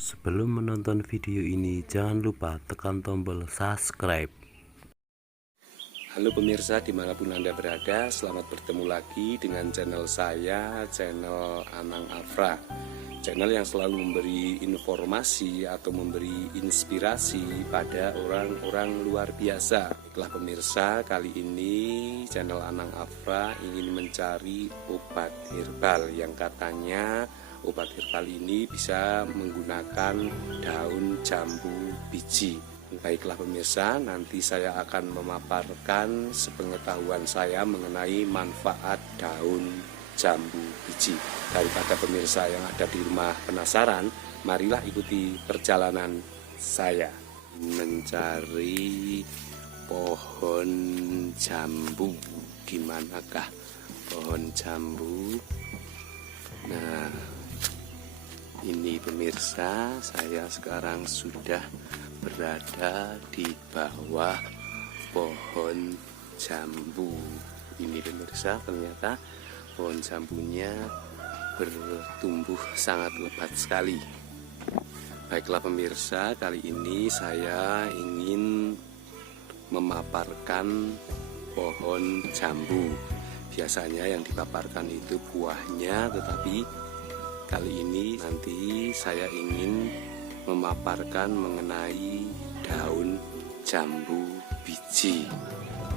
Sebelum menonton video ini, jangan lupa tekan tombol subscribe. Halo pemirsa dimanapun Anda berada, selamat bertemu lagi dengan channel saya, channel Anang Afra. Channel yang selalu memberi informasi atau memberi inspirasi pada orang-orang luar biasa. Baiklah pemirsa, kali ini channel Anang Afra ingin mencari obat herbal yang katanya obat herbal ini bisa menggunakan daun jambu biji. Baiklah pemirsa, nanti saya akan memaparkan sepengetahuan saya mengenai manfaat daun jambu biji. Daripada pemirsa yang ada di rumah penasaran, marilah ikuti perjalanan saya mencari pohon jambu. Di manakah pohon jambu? Nah, ini pemirsa, saya sekarang sudah berada di bawah pohon jambu. Ini pemirsa, ternyata pohon jambunya bertumbuh sangat lebat sekali. Baiklah pemirsa, kali ini saya ingin memaparkan pohon jambu. Biasanya yang dipaparkan itu buahnya, tetapi kali ini nanti saya ingin memaparkan mengenai daun jambu biji.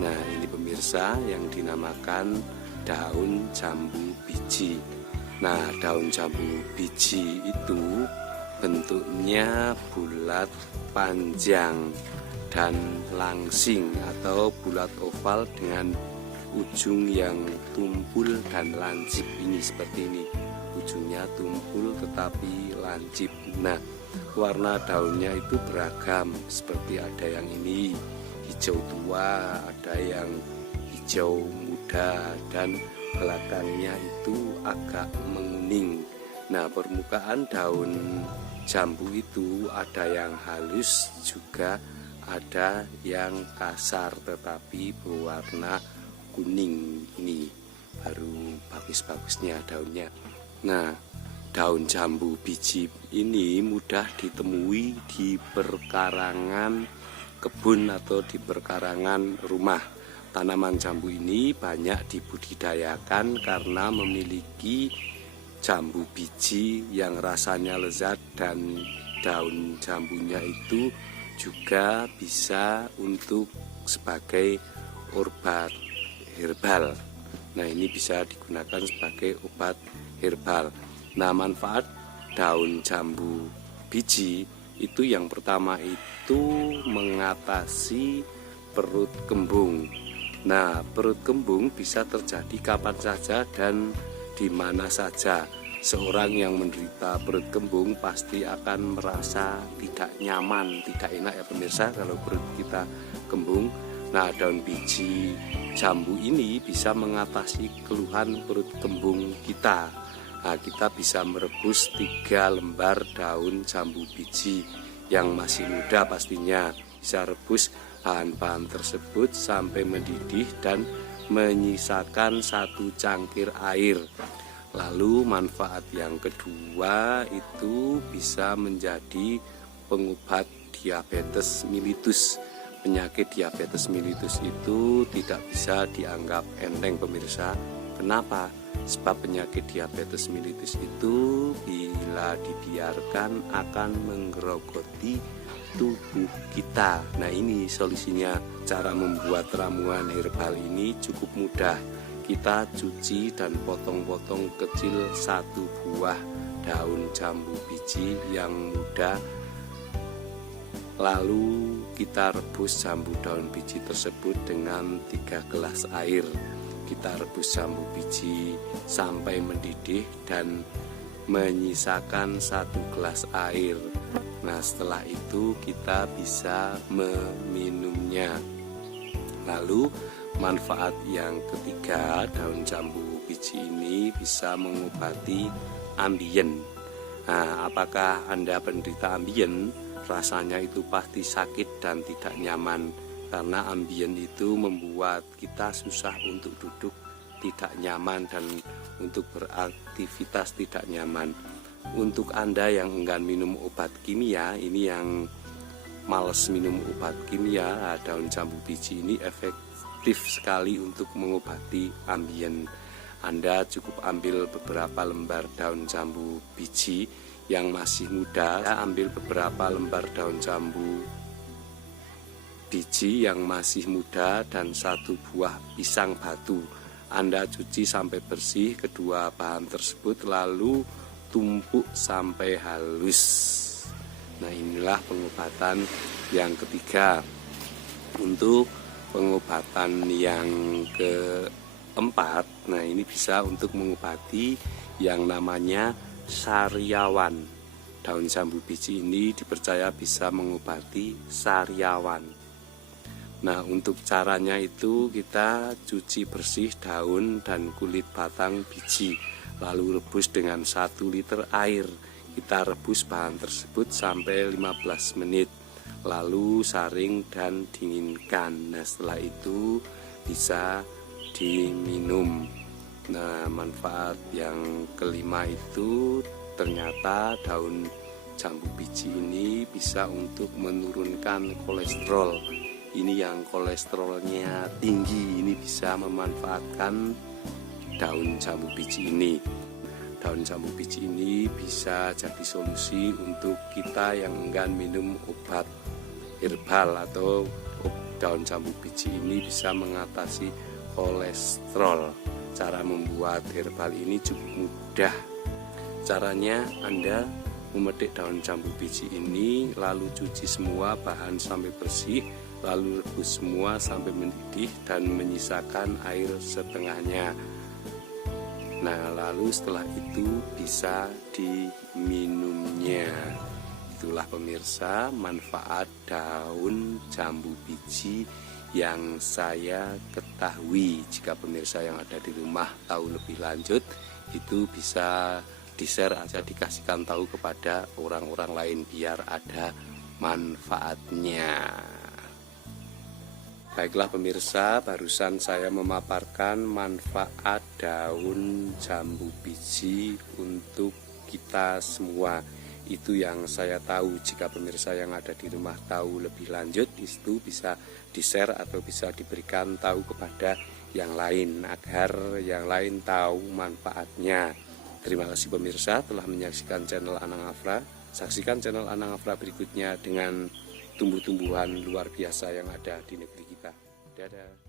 Nah, ini pemirsa yang dinamakan daun jambu biji. Nah, daun jambu biji itu bentuknya bulat panjang dan langsing atau bulat oval dengan ujung yang tumpul dan lancip. Ini seperti ini, ujungnya tumpul tetapi lancip. Nah, warna daunnya itu beragam, seperti ada yang ini hijau tua, ada yang hijau muda, dan belakangnya itu agak menguning. Nah, permukaan daun jambu itu ada yang halus, juga ada yang kasar tetapi berwarna kuning. Ini baru bagus-bagusnya daunnya. Nah, daun jambu biji ini mudah ditemui di perkarangan kebun atau di perkarangan rumah. Tanaman jambu ini banyak dibudidayakan karena memiliki jambu biji yang rasanya lezat, dan daun jambunya itu juga bisa untuk sebagai obat herbal. Nah, ini bisa digunakan sebagai obat herbal. Nah, manfaat daun jambu biji itu yang pertama itu mengatasi perut kembung. Nah, perut kembung bisa terjadi kapan saja dan di mana saja. Seorang yang menderita perut kembung pasti akan merasa tidak nyaman, tidak enak ya pemirsa kalau perut kita kembung. Nah, daun biji jambu ini bisa mengatasi keluhan perut kembung kita. Nah, kita bisa merebus 3 lembar daun jambu biji yang masih muda pastinya. Bisa rebus bahan-bahan tersebut sampai mendidih dan menyisakan 1 cangkir air. Lalu manfaat yang kedua itu bisa menjadi pengobat diabetes mellitus. Penyakit diabetes mellitus itu tidak bisa dianggap enteng pemirsa. Kenapa? Sebab penyakit diabetes mellitus itu bila dibiarkan akan menggerogoti tubuh kita. Nah, ini solusinya. Cara membuat ramuan herbal ini cukup mudah. Kita cuci dan potong-potong kecil 1 buah daun jambu biji yang muda. Lalu kita rebus jambu daun biji tersebut dengan 3 gelas air. Kita rebus jambu biji sampai mendidih dan menyisakan 1 gelas air. Nah, setelah itu kita bisa meminumnya. Lalu manfaat yang ketiga, daun jambu biji ini bisa mengobati ambien. Nah, apakah Anda penderita ambien? Rasanya itu pasti sakit dan tidak nyaman, karena ambien itu membuat kita susah untuk duduk, tidak nyaman, dan untuk beraktivitas tidak nyaman. untuk Anda yang enggan minum obat kimia, ini yang males minum obat kimia, daun jambu biji ini efektif sekali untuk mengobati ambien. Anda cukup ambil beberapa lembar daun jambu biji yang masih muda, ambil beberapa lembar daun jambu biji yang masih muda dan 1 buah pisang batu. Anda cuci sampai bersih kedua bahan tersebut, lalu tumpuk sampai halus. Nah, inilah pengobatan yang ketiga. Untuk pengobatan yang keempat, nah ini bisa untuk mengobati yang namanya sariawan. Daun jambu biji ini dipercaya bisa mengobati sariawan. Nah, untuk caranya itu kita cuci bersih daun dan kulit batang biji, lalu rebus dengan 1 liter air. Kita rebus bahan tersebut sampai 15 menit, lalu saring dan dinginkan. Nah, setelah itu bisa diminum. Nah, manfaat yang kelima itu ternyata daun jambu biji ini bisa untuk menurunkan kolesterol. Ini yang kolesterolnya tinggi, ini bisa memanfaatkan daun jambu biji ini. Daun jambu biji ini bisa jadi solusi untuk kita yang enggan minum obat herbal, atau daun jambu biji ini bisa mengatasi kolesterol. Cara membuat herbal ini cukup mudah. Caranya Anda memetik daun jambu biji ini, lalu cuci semua bahan sampai bersih, lalu rebus semua sampai mendidih dan menyisakan air setengahnya. Nah, lalu setelah itu bisa diminumnya. Itulah pemirsa manfaat daun jambu biji yang saya ketahui. Jika pemirsa yang ada di rumah tahu lebih lanjut, itu bisa di-share aja, dikasihkan tahu kepada orang-orang lain biar ada manfaatnya. Baiklah pemirsa, barusan saya memaparkan manfaat daun jambu biji untuk kita semua. Itu yang saya tahu. Jika pemirsa yang ada di rumah tahu lebih lanjut, itu bisa di-share atau bisa diberikan tahu kepada yang lain, agar yang lain tahu manfaatnya. Terima kasih pemirsa telah menyaksikan channel Anang Afra. Saksikan channel Anang Afra berikutnya dengan tumbuh-tumbuhan luar biasa yang ada di negeri kita. Dadah.